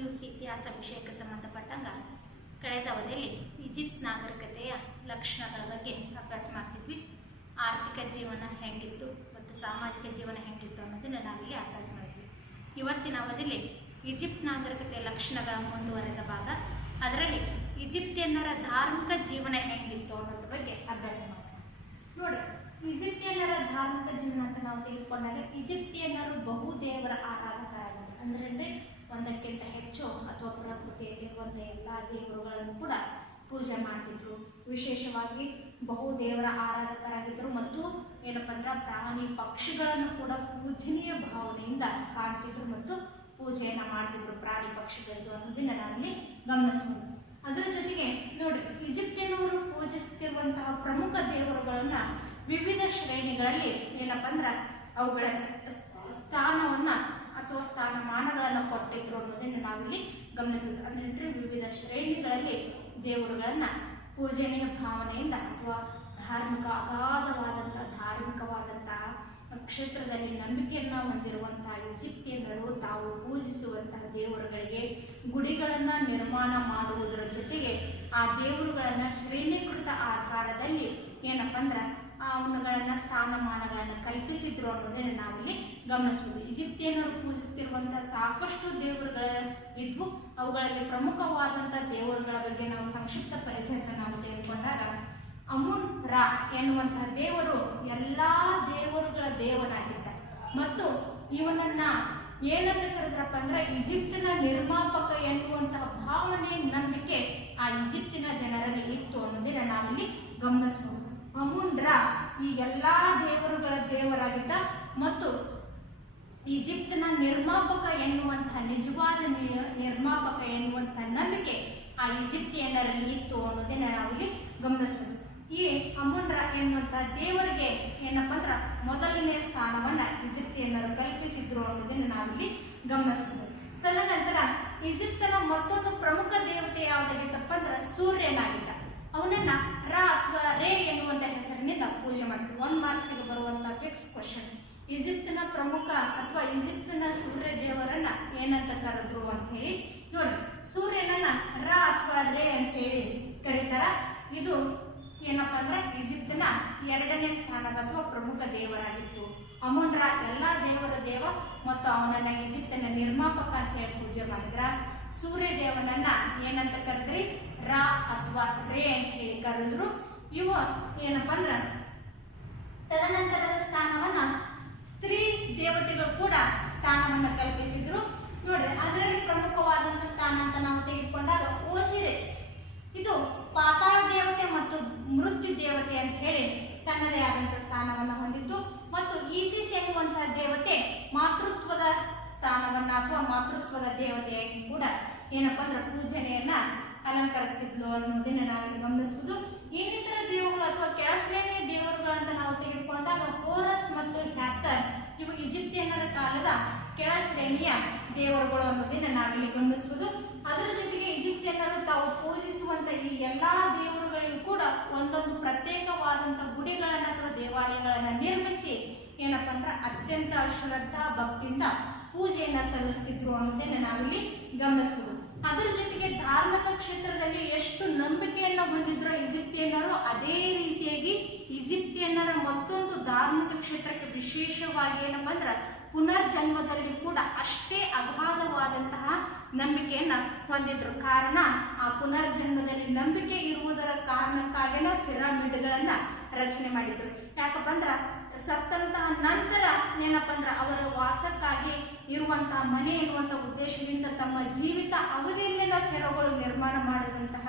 PUC ಇತಿಹಾಸ ವಿಷಯಕ್ಕೆ ಸಂಬಂಧಪಟ್ಟಂಗ ಕಳೆದ ಅವಧಿಯಲ್ಲಿ ಈಜಿಪ್ಟ್ ನಾಗರಿಕತೆಯ ಲಕ್ಷಣಗಳ ಬಗ್ಗೆ ಅಭ್ಯಾಸ ಮಾಡ್ತಿದ್ವಿ. ಆರ್ಥಿಕ ಜೀವನ ಹೆಂಗಿತ್ತು ಮತ್ತು ಸಾಮಾಜಿಕ ಜೀವನ ಹೆಂಗಿತ್ತು ಅನ್ನೋದನ್ನು ನಾವಿಲ್ಲಿ ಅಭ್ಯಾಸ ಮಾಡಿದ್ವಿ. ಇವತ್ತಿನ ಅವಧಿಯಲ್ಲಿ ಈಜಿಪ್ಟ್ ನಾಗರಿಕತೆಯ ಲಕ್ಷಣಗಳ ಮುಂದುವರೆದ ಭಾಗ, ಅದರಲ್ಲಿ ಈಜಿಪ್ತಿಯನ್ನರ ಧಾರ್ಮಿಕ ಜೀವನ ಹೆಂಗಿತ್ತು ಅನ್ನೋದ್ರ ಬಗ್ಗೆ ಅಭ್ಯಾಸ ಮಾಡೋಣ. ನೋಡ್ರಿ, ಈಜಿಪ್ತಿಯನ್ನರ ಧಾರ್ಮಿಕ ಜೀವನ ಅಂತ ನಾವು ತೆಗೆದುಕೊಂಡಾಗ ಈಜಿಪ್ತಿಯನ್ನರು ಬಹುದೇವರ ಆರಾಧಕರಾಗಿದ್ದರು. ಅಂದ್ರೆ ಒಂದಕ್ಕಿಂತ ಹೆಚ್ಚು ಅಥವಾ ಪ್ರಕೃತಿಯಲ್ಲಿರುವಂಥ ಎಲ್ಲ ದೇವರುಗಳನ್ನು ಕೂಡ ಪೂಜೆ ಮಾಡ್ತಿದ್ರು. ವಿಶೇಷವಾಗಿ ಬಹುದೇವರ ಆರಾಧಕರಾಗಿದ್ದರು ಮತ್ತು ಏನಪ್ಪ ಅಂದ್ರೆ ಪ್ರಾಣಿ ಪಕ್ಷಿಗಳನ್ನು ಕೂಡ ಪೂಜನೀಯ ಭಾವನೆಯಿಂದ ಕಾಣ್ತಿದ್ರು ಮತ್ತು ಪೂಜೆಯನ್ನು ಮಾಡ್ತಿದ್ರು ಪ್ರಾಣಿ ಪಕ್ಷಿಗಳಿಗೂ ಅನ್ನೋದನ್ನ ನಾವಿಲ್ಲಿ ಗಮನಿಸಬಹುದು. ಅದರ ಜೊತೆಗೆ ನೋಡಿ, ಈಜಿಪ್ತಿಯನ್ನವರು ಪೂಜಿಸುತ್ತಿರುವಂತಹ ಪ್ರಮುಖ ದೇವರುಗಳನ್ನ ವಿವಿಧ ಶ್ರೇಣಿಗಳಲ್ಲಿ ಏನಪ್ಪ ಅಂದ್ರೆ ಅವುಗಳ ಸ್ಥಾನವನ್ನ ಅಥವಾ ಸ್ಥಾನಮಾನಗಳನ್ನು ಕೊಟ್ಟಿದ್ರು ಅನ್ನೋದನ್ನು ನಾವಿಲ್ಲಿ ಗಮನಿಸೋದು. ಅಂದ್ರೆ ವಿವಿಧ ಶ್ರೇಣಿಗಳಲ್ಲಿ ದೇವರುಗಳನ್ನ ಪೂಜನೀಯ ಭಾವನೆಯಿಂದ ಅಥವಾ ಧಾರ್ಮಿಕವಾದಂತಹ ಕ್ಷೇತ್ರದಲ್ಲಿ ನಂಬಿಕೆಯನ್ನ ಹೊಂದಿರುವಂತಹ ಈಜಿಪ್ತಿಯನ್ನರು ತಾವು ಪೂಜಿಸುವಂತಹ ದೇವರುಗಳಿಗೆ ಗುಡಿಗಳನ್ನ ನಿರ್ಮಾಣ ಮಾಡುವುದರ ಜೊತೆಗೆ ಆ ದೇವರುಗಳನ್ನ ಶ್ರೇಣೀಕೃತ ಆಧಾರದಲ್ಲಿ ಏನಪ್ಪ ಅಂದ್ರೆ ಅವನುಗಳನ್ನ ಸ್ಥಾನಮಾನಗಳನ್ನು ಕಲ್ಪಿಸಿದ್ರು ಅನ್ನೋದನ್ನು ನಾವಿಲ್ಲಿ ಗಮನಿಸಬಹುದು. ಈಜಿಪ್ತಿಯನ್ನರು ಪೂಜಿಸುತ್ತಿರುವಂತಹ ಸಾಕಷ್ಟು ದೇವರುಗಳ ಇದ್ವು. ಅವುಗಳಲ್ಲಿ ಪ್ರಮುಖವಾದಂತಹ ದೇವರುಗಳ ಬಗ್ಗೆ ನಾವು ಸಂಕ್ಷಿಪ್ತ ಪರಿಚಯವನ್ನು ನಾವು ತೆಗೆದುಕೊಂಡಾಗ, ಅಮುನ್ ರಾ ಎನ್ನುವಂತಹ ದೇವರು ಎಲ್ಲಾ ದೇವರುಗಳ ದೇವನಾಗಿದ್ದ ಮತ್ತು ಇವನನ್ನ ಏನಂತ ಕರೆದ್ರಪ್ಪ ಅಂದ್ರೆ ಈಜಿಪ್ತಿನ ನಿರ್ಮಾಪಕ ಎನ್ನುವಂತಹ ಭಾವನೆ, ನಂಬಿಕೆ ಆ ಈಜಿಪ್ತಿನ ಜನರಲ್ಲಿ ಇತ್ತು ಅನ್ನೋದನ್ನ ನಾವಿಲ್ಲಿ ಗಮನಿಸಬಹುದು. ಅಮುನ್ ರಾ ಈ ಎಲ್ಲಾ ದೇವರುಗಳ ದೇವರಾಗಿದ್ದ ಮತ್ತು ಈಜಿಪ್ತಿನ ನಿರ್ಮಾಪಕ ಎನ್ನುವಂತಹ ನಿಜವಾದ ನಿರ್ಮಾಪಕ ಎನ್ನುವಂತಹ ನಂಬಿಕೆ ಆ ಈಜಿಪ್ತಿಯನ್ನರಲ್ಲಿ ಇತ್ತು ಅನ್ನೋದನ್ನ ನಾವಿಲ್ಲಿ ಗಮನಿಸಬಹುದು. ಈ ಅಮುನ್ ರಾ ಎನ್ನುವಂತಹ ದೇವರಿಗೆ ಏನಪ್ಪ ಅಂದ್ರ ಮೊದಲನೇ ಸ್ಥಾನವನ್ನ ಈಜಿಪ್ತಿಯನ್ನರು ಕಲ್ಪಿಸಿದ್ರು ಅನ್ನೋದನ್ನ ನಾವಿಲ್ಲಿ ಗಮನಿಸಬಹುದು. ತದನಂತರ ಈಜಿಪ್ತನ ಮತ್ತೊಂದು ಪ್ರಮುಖ ದೇವತೆ ಯಾವುದಾಗಿತ್ತಪ್ಪ ಅಂದ್ರ ಸೂರ್ಯನಾಗಿದ್ದ. ಅವನನ್ನ ರಾ ಅಥವಾ ರೇ ಎನ್ನುವಂತ ಹೆಸರಿನಿಂದ ಪೂಜೆ ಮಾಡಿದ್ರು. 1 ಮಾರ್ಕ್ಸಿಗೆ ಬರುವಂತಹ ಫಿಕ್ಸ್ ಕ್ವಶನ್, ಈಜಿಪ್ತಿನ ಪ್ರಮುಖ ಅಥವಾ ಈಜಿಪ್ತಿನ ಸೂರ್ಯ ದೇವರನ್ನ ಏನಂತ ಕರೆದ್ರು ಅಂತ ಹೇಳಿ ನೋಡಿ. ಸೂರ್ಯನನ್ನ ರಾ ಅಥವಾ ರೇ ಅಂತ ಹೇಳಿ ಕರೀತಾರ. ಇದು ಏನಪ್ಪಾ ಅಂದ್ರೆ ಈಜಿಪ್ತಿನ 2ನೇ ಸ್ಥಾನದ ಅಥವಾ ಪ್ರಮುಖ ದೇವರಾಗಿತ್ತು. ಅಮುನ್ ರಾ ಎಲ್ಲಾ ದೇವರ ದೇವ ಮತ್ತು ಅವನನ್ನ ಈಜಿಪ್ತಿನ ನಿರ್ಮಾಪಕ ಅಂತ ಹೇಳಿ ಪೂಜೆ ಮಾಡಿದ್ರ. ಸೂರ್ಯ ದೇವನನ್ನ ಏನಂತ ಕರೆದ್ರಿ? ರಾ ಅಥವಾ ರೇ ಅಂತ ಹೇಳಿ ಕರೆದ್ರು. ಇವು ಏನಪ್ಪಾ ಅಂದ್ರ ತದನಂತರದ ಸ್ಥಾನವನ್ನ ಸ್ತ್ರೀ ದೇವತೆಗಳು ಕೂಡ ಸ್ಥಾನವನ್ನ ಕಲ್ಪಿಸಿದ್ರು. ನೋಡ್ರಿ, ಅದರಲ್ಲಿ ಪ್ರಮುಖವಾದಂತ ಸ್ಥಾನ ಅಂತ ನಾವು ತೆಗೆದುಕೊಂಡಾಗ ಓಸಿರಿಸ್, ಇದು ಪಾತಾಳ ದೇವತೆ ಮತ್ತು ಮೃತ್ಯು ದೇವತೆ ಅಂತ ಹೇಳಿ ತನ್ನದೇ ಆದಂತ ಸ್ಥಾನವನ್ನ ಹೊಂದಿತ್ತು. ಮತ್ತು ಈಸಿಸ್ ಎನ್ನುವಂತಹ ದೇವತೆ ಮಾತೃತ್ವದ ಸ್ಥಾನವನ್ನ ಅಥವಾ ಮಾತೃತ್ವದ ದೇವತೆಯಾಗಿ ಕೂಡ ಏನಪ್ಪಾ ಅಂದ್ರೆ ಪೂಜನೆಯನ್ನ ಅಲಂಕರಿಸ್ತಿದ್ಲು ಅನ್ನೋದನ್ನ ನಾವಿಲ್ಲಿ ಗಮನಿಸಬಹುದು. ಇನ್ನಿತರ ದೇವಗಳು ಅಥವಾ ಕೆಳಶ್ರೇಣಿಯ ದೇವರುಗಳಂತ ನಾವು ತೆಗೆದುಕೊಂಡಾಗ ಹೋರಸ್ ಮತ್ತು ಹ್ಯಾಕ್ಟರ್ ಇವು ಈಜಿಪ್ತಿಯನ್ನರ ಕಾಲದ ಕೆಳಶ್ರೇಣಿಯ ದೇವರುಗಳು ಅನ್ನೋದನ್ನ ನಾವಿಲ್ಲಿ ಗಮನಿಸಬಹುದು. ಅದರ ಜೊತೆಗೆ ಈಜಿಪ್ತಿಯನ್ನರು ತಾವು ಪೂಜಿಸುವಂತ ಈ ಎಲ್ಲಾ ದೇವರುಗಳಿಗೂ ಕೂಡ ಒಂದೊಂದು ಪ್ರತ್ಯೇಕವಾದಂತಹ ಗುಡಿಗಳನ್ನ ಅಥವಾ ದೇವಾಲಯಗಳನ್ನ ನಿರ್ಮಿಸಿ ಏನಪ್ಪಾ ಅಂದ್ರೆ ಅತ್ಯಂತ ಶ್ರದ್ಧಾ ಭಕ್ತಿಯಿಂದ ಪೂಜೆಯನ್ನ ಸಲ್ಲಿಸ್ತಿದ್ರು ಅನ್ನೋದನ್ನ ನಾವಿಲ್ಲಿ ಗಮನಿಸಬಹುದು. ಅದರ ಜೊತೆಗೆ ಧಾರ್ಮಿಕ ಕ್ಷೇತ್ರದಲ್ಲಿ ಎಷ್ಟು ನಂಬಿಕೆಯನ್ನ ಹೊಂದಿದ್ರು ಈಜಿಪ್ತಿಯನ್ನರು, ಅದೇ ರೀತಿಯಾಗಿ ಈಜಿಪ್ತಿಯನ್ನರ ಮತ್ತೊಂದು ಧಾರ್ಮಿಕ ಕ್ಷೇತ್ರಕ್ಕೆ ವಿಶೇಷವಾಗಿ ಏನಪ್ಪಾ ಅಂದ್ರೆ ಪುನರ್ಜನ್ಮದಲ್ಲಿ ಕೂಡ ಅಷ್ಟೇ ಅಗಾಧವಾದಂತಹ ನಂಬಿಕೆಯನ್ನ ಹೊಂದಿದ್ರು. ಕಾರಣ ಆ ಪುನರ್ಜನ್ಮದಲ್ಲಿ ನಂಬಿಕೆ ಇರುವುದರ ಕಾರಣಕ್ಕಾಗಿನ ಪಿರಮಿಡ್ಗಳನ್ನ ರಚನೆ ಮಾಡಿದ್ರು. ಯಾಕಪ್ಪ ಅಂದ್ರ ಸತ್ತಂತಹ ನಂತರ ಏನಪ್ಪ ಅಂದ್ರ ಅವರ ವಾಸಕ್ಕಾಗಿ ಇರುವಂತಹ ಮನೆ ಎನ್ನುವಂತಹ ಉದ್ದೇಶದಿಂದ ತಮ್ಮ ಜೀವಿತ ಅವಧಿಯಲ್ಲೆಲ್ಲ ಫೆರೋಗಳು ನಿರ್ಮಾಣ ಮಾಡಿದಂತಹ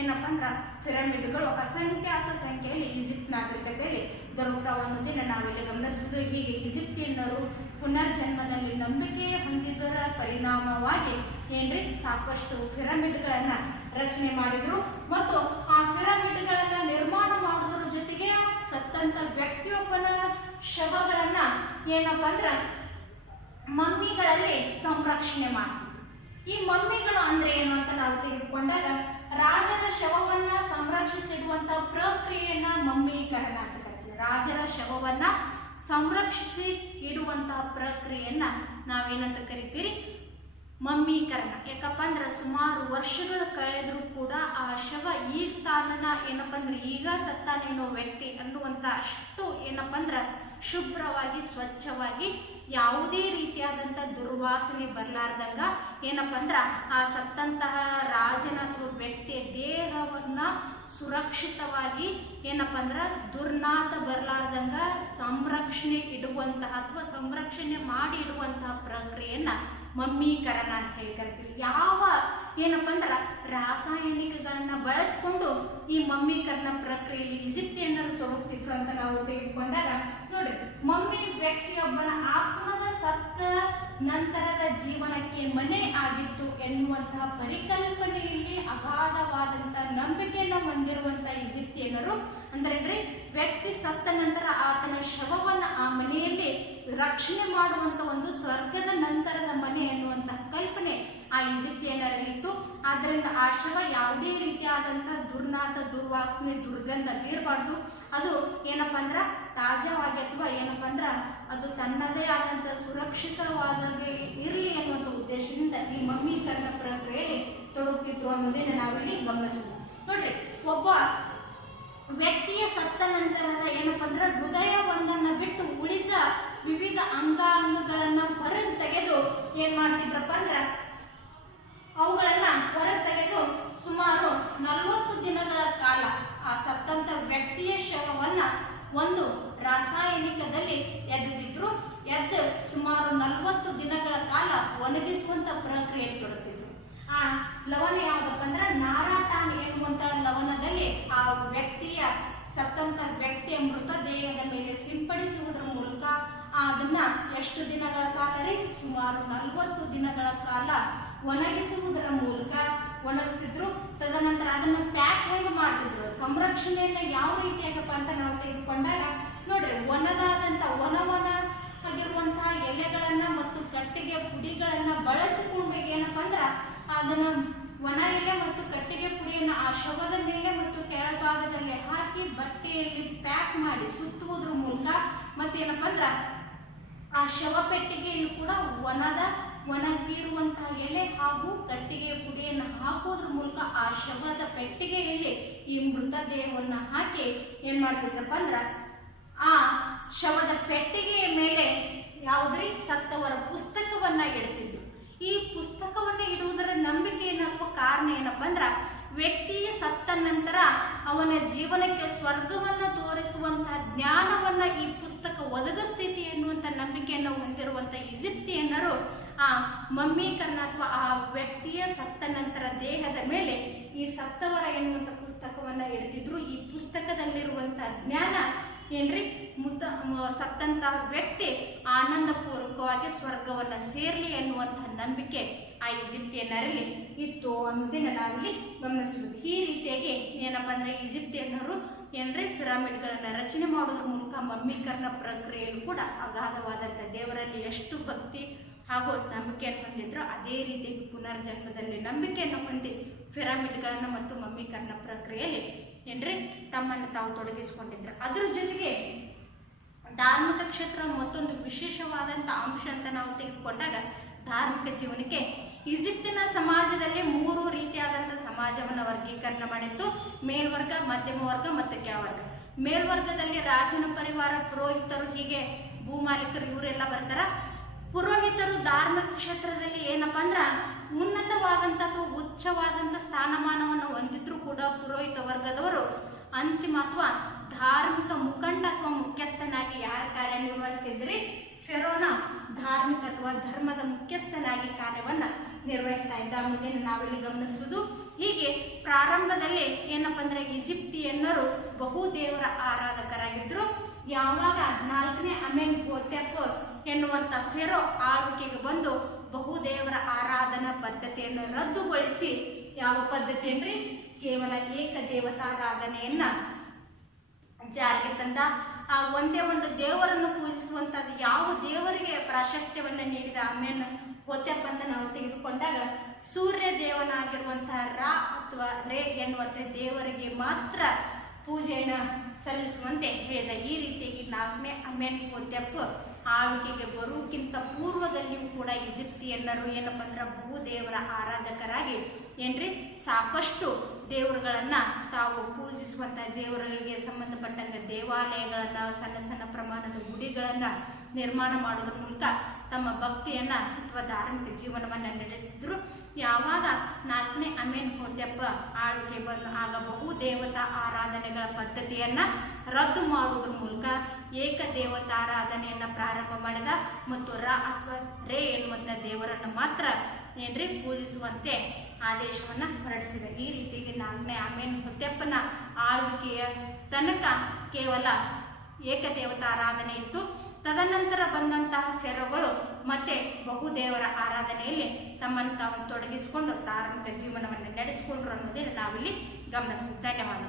ಏನಪ್ಪ ಅಂದ್ರ ಪಿರಮಿಡ್ಗಳು ಅಸಂಖ್ಯಾತ ಸಂಖ್ಯೆಯಲ್ಲಿ ಈಜಿಪ್ಟ್ ನಾಗರಿಕತೆಯಲ್ಲಿ ದೊರಕುತ್ತಾವ ಅನ್ನೋದನ್ನ ನಾವಿಲ್ಲಿ ಗಮನಿಸಬಹುದು. ಹೀಗೆ ಈಜಿಪ್ತಿಯನ್ನರು ಪುನರ್ಜನ್ಮದಲ್ಲಿ ನಂಬಿಕೆ ಹೊಂದಿದರ ಪರಿಣಾಮವಾಗಿ ಏನ್ರಿ ಸಾಕಷ್ಟು ಪಿರಮಿಡ್ಗಳನ್ನ ರಚನೆ ಮಾಡಿದ್ರು ಮತ್ತು ಆ ಪಿರಮಿಡ್ಗಳನ್ನ ನಿರ್ಮಾಣ ಮಾಡೋದ್ರ ಜೊತೆಗೆ ಸತ್ತಂತ ವ್ಯಕ್ತಿಯೊಬ್ಬನ ಶವಗಳನ್ನ ಏನಪ್ಪಾ ಅಂದ್ರ ಮಮ್ಮಿಗಳಲ್ಲಿ ಸಂರಕ್ಷಣೆ ಮಾಡ್ತಿದ್ರು. ಈ ಮಮ್ಮಿಗಳು ಅಂದ್ರೆ ಏನು ಅಂತ ನಾವು ತೆಗೆದುಕೊಂಡಾಗ ರಾಜರ ಶವವನ್ನ ಸಂರಕ್ಷಿಸಿಡುವಂತಹ ಪ್ರಕ್ರಿಯೆಯನ್ನ ಮಮ್ಮೀಕರಣ ಅಂತ ಕರಿತೀವಿ. ರಾಜರ ಶವವನ್ನ ಸಂರಕ್ಷಿಸಿ ಇಡುವಂತಹ ಪ್ರಕ್ರಿಯೆಯನ್ನ ನಾವೇನಂತ ಕರಿತೀವಿ? ಮಮ್ಮೀಕರಣ. ಯಾಕಪ್ಪ ಅಂದ್ರೆ ಸುಮಾರು ವರ್ಷಗಳು ಕಳೆದರೂ ಕೂಡ ಆ ಶವ ಈಗ ತಾನನ ಏನಪ್ಪ ಅಂದ್ರೆ ಈಗ ಸತ್ತಾನೇನೋ ವ್ಯಕ್ತಿ ಅನ್ನುವಂಥ ಅಷ್ಟು ಏನಪ್ಪ ಅಂದ್ರೆ ಶುಭ್ರವಾಗಿ ಸ್ವಚ್ಛವಾಗಿ ಯಾವುದೇ ರೀತಿಯಾದಂಥ ದುರ್ವಾಸನೆ ಬರಲಾರ್ದಂಗ ಏನಪ್ಪ ಅಂದ್ರೆ ಆ ಸತ್ತಂತಹ ರಾಜನ ಅಥವಾ ವ್ಯಕ್ತಿಯ ದೇಹವನ್ನ ಸುರಕ್ಷಿತವಾಗಿ ಏನಪ್ಪ ಅಂದ್ರೆ ದುರ್ನಾತ ಬರಲಾರ್ದಂಗ ಸಂರಕ್ಷಣೆ ಇಡುವಂತಹ ಅಥವಾ ಸಂರಕ್ಷಣೆ ಮಾಡಿ ಇಡುವಂತಹ ಪ್ರಕ್ರಿಯೆಯನ್ನ ಮಮ್ಮೀಕರಣ ಅಂತ ಹೇಳಿ ಕರಿತೀವಿ. ಯಾವ ಏನಪ್ಪ ಅಂದ್ರೆ ರಾಸಾಯನಿಕಗಳನ್ನ ಬಳಸ್ಕೊಂಡು ಈ ಮಮ್ಮೀಕರಣ ಪ್ರಕ್ರಿಯೆಯಲ್ಲಿ ಈಜಿಪ್ಟಿಯನ್ನರು ತೊಡಗುತ್ತಿದ್ರು ಅಂತ ನಾವು ತೆಗೆದುಕೊಂಡಾಗ ನೋಡ್ರಿ, ಮಮ್ಮಿ ವ್ಯಕ್ತಿಯೊಬ್ಬನ ಆತ್ಮದ ಸತ್ತ ನಂತರದ ಜೀವನಕ್ಕೆ ಮನೆ ಆಗಿತ್ತು ಎನ್ನುವಂತಹ ಪರಿಕಲ್ಪನೆಯಲ್ಲಿ ಅಗಾಧವಾದಂತಹ ನಂಬಿಕೆಯನ್ನು ಹೊಂದಿರುವಂತಹ ಈಜಿಪ್ಟಿಯನ್ನರು ಅಂದ್ರೆ ವ್ಯಕ್ತಿ ಸತ್ತ ನಂತರ ಆತನ ಶವವನ್ನು ಆ ಮನೆಯಲ್ಲಿ ರಕ್ಷಣೆ ಮಾಡುವಂತ ಒಂದು ಸ್ವರ್ಗದ ನಂತರದ ಮನೆ ಎನ್ನುವಂತಹ ಕಲ್ಪನೆ ಆ ಈಜಿಪ್ಟಿಯನ್ನರಲ್ಲಿತ್ತು. ಆದ್ದರಿಂದ ಆ ಶವ ಯಾವುದೇ ರೀತಿಯಾದಂತಹ ದುರ್ನಾತ, ದುರ್ವಾಸನೆ, ದುರ್ಗಂಧ ಬೀರಬಾರ್ದು. ಅದು ಏನಪ್ಪ ಅಂದ್ರ ತಾಜಾವಾಗಿ ಅಥವಾ ಏನಪ್ಪ ಅಂದ್ರ ಅದು ತನ್ನದೇ ಆದಂತ ಸುರಕ್ಷಿತವಾದಾಗೆ ಇರಲಿ ಅನ್ನುವಂಥ ಉದ್ದೇಶದಿಂದ ಈ ಮಮ್ಮೀಕರಣ ಪ್ರಕ್ರಿಯೆಯಲ್ಲಿ ತೊಡಗುತ್ತಿದ್ರು ಅನ್ನೋದನ್ನ ನಾವಿಲ್ಲಿ ಗಮನಿಸಬಹುದು. ನೋಡ್ರಿ, ಒಬ್ಬ ವ್ಯಕ್ತಿಯ ಸತ್ತ ನಂತರದ ಏನಪ್ಪ ಅಂದ್ರೆ ಹೃದಯ ಒಂದನ್ನ ಬಿಟ್ಟು ಉಳಿದ ವಿವಿಧ ಅಂಗಾಂಗಗಳನ್ನ ಹೊರಗೆ ತೆಗೆದು ಏನ್ ಮಾಡ್ತಿದ್ರಪ್ಪ ಅಂದ್ರ ಅವುಗಳನ್ನ ಹೊರಗೆ ತೆಗೆದು ಸುಮಾರು 40 ದಿನಗಳ ಕಾಲ ಆ ಸತ್ತಂತ ವ್ಯಕ್ತಿಯ ಶವವನ್ನ ಒಂದು ರಾಸಾಯನಿಕದಲ್ಲಿ ಎದ್ದಿದ್ರು. ಎದ್ದು ಸುಮಾರು 40 ದಿನಗಳ ಕಾಲ ಒಣಗಿಸುವಂತ ಪ್ರಕ್ರಿಯೆ ತೊಡಗಿದ್ರು. ಆ ಲವಣ ಯಾವ್ದಪ್ಪ ಅಂದ್ರೆ ನಾರಾಟಾನ್ ಎನ್ನುವಂತ ಲವಣದಲ್ಲಿ ಆ ವ್ಯಕ್ತಿಯ ಸತ್ತಂತ ವ್ಯಕ್ತಿಯ ಮೃತದೇಹದ ಮೇಲೆ ಸಿಂಪಡಿಸುವುದರ ಮೂಲಕ ಅದನ್ನ ಎಷ್ಟು ದಿನಗಳ ಕಾಲ ರೀ? ಸುಮಾರು 40 ದಿನಗಳ ಕಾಲ ಒಣಗಿಸುವುದರ ಮೂಲಕ ಒಣಗಿಸ್ತಿದ್ರು. ತದನಂತರ ಅದನ್ನ ಪ್ಯಾಕ್ ಹೆಂಗ್ ಮಾಡ್ತಿದ್ರು, ಸಂರಕ್ಷಣೆಯನ್ನ ಯಾವ ರೀತಿಯಾಗಪ್ಪ ಅಂತ ನಾವು ತೆಗೆದುಕೊಂಡಾಗ ನೋಡ್ರಿ, ಒಣ ಆಗಿರುವಂತಹ ಎಲೆಗಳನ್ನ ಮತ್ತು ಕಟ್ಟಿಗೆ ಪುಡಿಗಳನ್ನ ಬಳಸಿಕೊಂಡು ಏನಪ್ಪ ಅಂದ್ರ ಅದನ್ನ ಒಣ ಎಲೆ ಮತ್ತು ಕಟ್ಟಿಗೆ ಪುಡಿಯನ್ನು ಆ ಶವದ ಮೇಲೆ ಮತ್ತು ಕೆಳಭಾಗದಲ್ಲಿ ಹಾಕಿ ಬಟ್ಟೆಯಲ್ಲಿ ಪ್ಯಾಕ್ ಮಾಡಿ ಸುತ್ತುವುದ್ರ ಮೂಲಕ ಮತ್ತೇನಪ್ಪ ಅಂದ್ರ ಆ ಶವ ಪೆಟ್ಟಿಗೆಯನ್ನು ಕೂಡ ಒಣಗಿರುವಂತಹ ಎಲೆ ಹಾಗೂ ಕಟ್ಟಿಗೆ ಪುಡಿಯನ್ನು ಹಾಕೋದ್ರ ಮೂಲಕ ಆ ಶವದ ಪೆಟ್ಟಿಗೆಯಲ್ಲಿ ಈ ಮೃತದೇಹವನ್ನ ಹಾಕಿ ಏನ್ ಮಾಡ್ತಿದ್ರಪ್ಪ ಅಂದ್ರ ಆ ಶವದ ಪೆಟ್ಟಿಗೆಯ ಮೇಲೆ ಯಾವುದ್ರಿ ಸತ್ತವರ ಪುಸ್ತಕವನ್ನ ಇಡ್ತಿದ್ರು. ಈ ಪುಸ್ತಕವನ್ನ ಇಡುವುದರ ನಂಬಿಕೆ ಏನಪ್ಪ, ಕಾರಣ ಏನಪ್ಪ ಅಂದ್ರ ವ್ಯಕ್ತಿಯ ಸತ್ತ ನಂತರ ಅವನ ಜೀವನಕ್ಕೆ ಸ್ವರ್ಗವನ್ನ ತೋರಿಸುವಂತಹ ಜ್ಞಾನವನ್ನ ಈ ಪುಸ್ತಕ ಒದಗಿಸ್ತೈತಿ ಎನ್ನುವಂತ ನಂಬಿಕೆಯನ್ನು ಹೊಂದಿರುವಂತ ಈಜಿಪ್ಟಿಯನ್ನರು ಆ ಮಮ್ಮೀಕರಣ ಅಥವಾ ಆ ವ್ಯಕ್ತಿಯ ಸತ್ತ ನಂತರ ದೇಹದ ಮೇಲೆ ಈ ಸತ್ತವರ ಎನ್ನುವಂತ ಪುಸ್ತಕವನ್ನ ಇಡ್ತಿದ್ರು. ಈ ಪುಸ್ತಕದಲ್ಲಿರುವಂತಹ ಜ್ಞಾನ ಏನ್ರಿ, ಸತ್ತಂತಹ ವ್ಯಕ್ತಿ ಆನಂದಪೂರ್ವಕವಾಗಿ ಸ್ವರ್ಗವನ್ನ ಸೇರ್ಲಿ ಎನ್ನುವಂತಹ ನಂಬಿಕೆ ಆ ಈಜಿಪ್ಟಿಯನ್ನರಲ್ಲಿ ಇತ್ತು ಅನ್ನೋದನ್ನ ನಾವಿಲ್ಲಿ ಗಮನಿಸಬಹುದು. ಈ ರೀತಿಯಾಗಿ ಏನಪ್ಪಾ ಅಂದ್ರೆ ಈಜಿಪ್ಟಿಯನ್ನರು ಏನ್ರಿ ಪಿರಮಿಡ್ಗಳನ್ನ ರಚನೆ ಮಾಡೋದ್ರ ಮೂಲಕ ಮಮ್ಮೀಕರಣ ಪ್ರಕ್ರಿಯೆಯಲ್ಲೂ ಕೂಡ ಅಗಾಧವಾದಂಥ ದೇವರಲ್ಲಿ ಎಷ್ಟು ಭಕ್ತಿ ಹಾಗೂ ನಂಬಿಕೆಯನ್ನು ಹೊಂದಿದ್ರು, ಅದೇ ರೀತಿಯಾಗಿ ಪುನರ್ಜನ್ಮದಲ್ಲಿ ನಂಬಿಕೆಯನ್ನು ಹೊಂದಿ ಪಿರಮಿಡ್ಗಳನ್ನ ಮತ್ತು ಮಮ್ಮೀಕರಣ ಪ್ರಕ್ರಿಯೆಯಲ್ಲಿ ಏನ್ರಿ ತಮ್ಮನ್ನು ತಾವು ತೊಡಗಿಸಿಕೊಂಡಿದ್ರು. ಅದ್ರ ಜೊತೆಗೆ ಧಾರ್ಮಿಕ ಕ್ಷೇತ್ರ ಮತ್ತೊಂದು ವಿಶೇಷವಾದಂಥ ಅಂಶ ಅಂತ ನಾವು ತೆಗೆದುಕೊಂಡಾಗ ಧಾರ್ಮಿಕ ಜೀವನಕ್ಕೆ ಈಜಿಪ್ಟಿನ ಸಮಾಜದಲ್ಲಿ 3 ರೀತಿಯಾದಂಥ ಸಮಾಜವನ್ನು ವರ್ಗೀಕರಣ ಮಾಡಿತ್ತು: ಮೇಲ್ವರ್ಗ, ಮಧ್ಯಮ ವರ್ಗ ಮತ್ತು ಕೆಳವರ್ಗ. ಮೇಲ್ವರ್ಗದಲ್ಲಿ ರಾಜನ ಪರಿವಾರ, ಪುರೋಹಿತರು, ಹೀಗೆ ಭೂಮಾಲೀಕರು ಇವರೆಲ್ಲ ಬರ್ತಾರ. ಪುರೋಹಿತರು ಧಾರ್ಮಿಕ ಕ್ಷೇತ್ರದಲ್ಲಿ ಏನಪ್ಪಾ ಅಂದ್ರ ಉನ್ನತವಾದಂಥ ಅಥವಾ ಉಚ್ಚವಾದಂಥ ಸ್ಥಾನಮಾನವನ್ನು ಹೊಂದಿದ್ರು ಕೂಡ ಪುರೋಹಿತ ವರ್ಗದವರು ಅಂತಿಮ ಅಥವಾ ಧಾರ್ಮಿಕ ಮುಖಂಡ ಅಥವಾ ಮುಖ್ಯಸ್ಥನಾಗಿ ಯಾರು ಕಾರ್ಯನಿರ್ವಹಿಸ್ತಿದ್ರಿ? ಫೆರೋನ ಧಾರ್ಮಿಕ ಅಥವಾ ಧರ್ಮದ ಮುಖ್ಯಸ್ಥನಾಗಿ ಕಾರ್ಯವನ್ನ ನಿರ್ವಹಿಸ್ತಾ ಇದ್ದ ಅನ್ನೋದನ್ನು ನಾವಿಲ್ಲಿ ಗಮನಿಸುವುದು. ಹೀಗೆ ಪ್ರಾರಂಭದಲ್ಲಿ ಏನಪ್ಪಾ ಅಂದ್ರೆ ಈಜಿಪ್ಟಿಯನ್ನರು ಬಹು ದೇವರ ಆರಾಧಕರಾಗಿದ್ರು. ಯಾವಾಗ 4ನೇ ಅಮೆನ್ಹೋಟೆಪ್ ಎನ್ನುವಂತ ಫೆರೋ ಆಳ್ವಿಕೆಗೆ ಬಂದು ಬಹುದೇವರ ಆರಾಧನಾ ಪದ್ಧತಿಯನ್ನು ರದ್ದುಗೊಳಿಸಿ ಯಾವ ಪದ್ಧತಿ ಅಂದ್ರೆ ಕೇವಲ ಏಕ ದೇವತಾರಾಧನೆಯನ್ನ ಜಾರಿಗೆ ತಂದ. ಆ ಒಂದೇ ಒಂದು ದೇವರನ್ನು ಪೂಜಿಸುವಂತದ್ದು ಯಾವ ದೇವರಿಗೆ ಪ್ರಾಶಸ್ತ್ಯವನ್ನ ನೀಡಿದ ಅಮೆನ್ಹೋಟೆಪ್ ಅಂತ ನಾವು ತೆಗೆದುಕೊಂಡಾಗ ಸೂರ್ಯ ದೇವನಾಗಿರುವಂತಹ ರಾ ಅಥವಾ ರೇ ಎನ್ನುವಂತ ದೇವರಿಗೆ ಮಾತ್ರ ಪೂಜೆಯನ್ನು ಸಲ್ಲಿಸುವಂತೆ ಹೇಳಿದ. ಈ ರೀತಿಯಾಗಿ 4ನೇ ಅಮೆನ್ಹೋಟೆಪ್ ಆಳ್ವಿಕೆಗೆ ಬರುವುದಕ್ಕಿಂತ ಪೂರ್ವದಲ್ಲಿಯೂ ಕೂಡ ಈಜಿಪ್ತಿಯನ್ನರು ಏನಪ್ಪ ಅಂದ್ರೆ ಬಹುದೇವರ ಆರಾಧಕರಾಗಿ ಏನ್ರಿ ಸಾಕಷ್ಟು ದೇವರುಗಳನ್ನ ತಾವು ಪೂಜಿಸುವಂತ ದೇವರುಗಳಿಗೆ ಸಂಬಂಧಪಟ್ಟಂತ ದೇವಾಲಯಗಳನ್ನ ಸಣ್ಣ ಸಣ್ಣ ಪ್ರಮಾಣದ ಗುಡಿಗಳನ್ನ ನಿರ್ಮಾಣ ಮಾಡೋದ್ರ ಮೂಲಕ ತಮ್ಮ ಭಕ್ತಿಯನ್ನ ಅಥವಾ ಧಾರ್ಮಿಕ ಜೀವನವನ್ನ ನಡೆಸಿದ್ರು. ಯಾವಾಗ 4ನೇ ಅಮೆನ್ಹೋತೆಪ್ ಆಳ್ವಿಕೆ ಬಂದು ಆಗ ಬಹುದೇವತಾ ಆರಾಧನೆಗಳ ಪದ್ಧತಿಯನ್ನ ರದ್ದು ಮಾಡುವುದರ ಮೂಲಕ ಏಕದೇವತಾರಾಧನೆಯನ್ನ ಪ್ರಾರಂಭ ಮಾಡಿದ ಮತ್ತು ರಾ ಅಥವಾ ರೇ ಎನ್ನುವಂಥ ದೇವರನ್ನ ಮಾತ್ರ ಏನ್ರಿ ಪೂಜಿಸುವಂತೆ ಆದೇಶವನ್ನ ಹೊರಡಿಸಿದ. ಈ ರೀತಿಗೆ 4ನೇ ಅಮೆನ್ಹೋತೆಪ್ಪನ ಆಳ್ವಿಕೆಯ ತನಕ ಕೇವಲ ಏಕದೇವತಾರಾಧನೆ ಇತ್ತು. ತದನಂತರ ಬಂದಂತಹ ಫೆರೋಗಳು ಮತ್ತೆ ಬಹುದೇವರ ಆರಾಧನೆಯಲ್ಲಿ ತಮ್ಮನ್ನು ತಾವು ತೊಡಗಿಸಿಕೊಂಡು ಧಾರ್ಮಿಕ ಜೀವನವನ್ನು ನಡೆಸಿಕೊಂಡ್ರು ಅನ್ನೋದೇ ನಾವಿಲ್ಲಿ ಗಮನಿಸಬೇಕು. ಧನ್ಯವಾದ.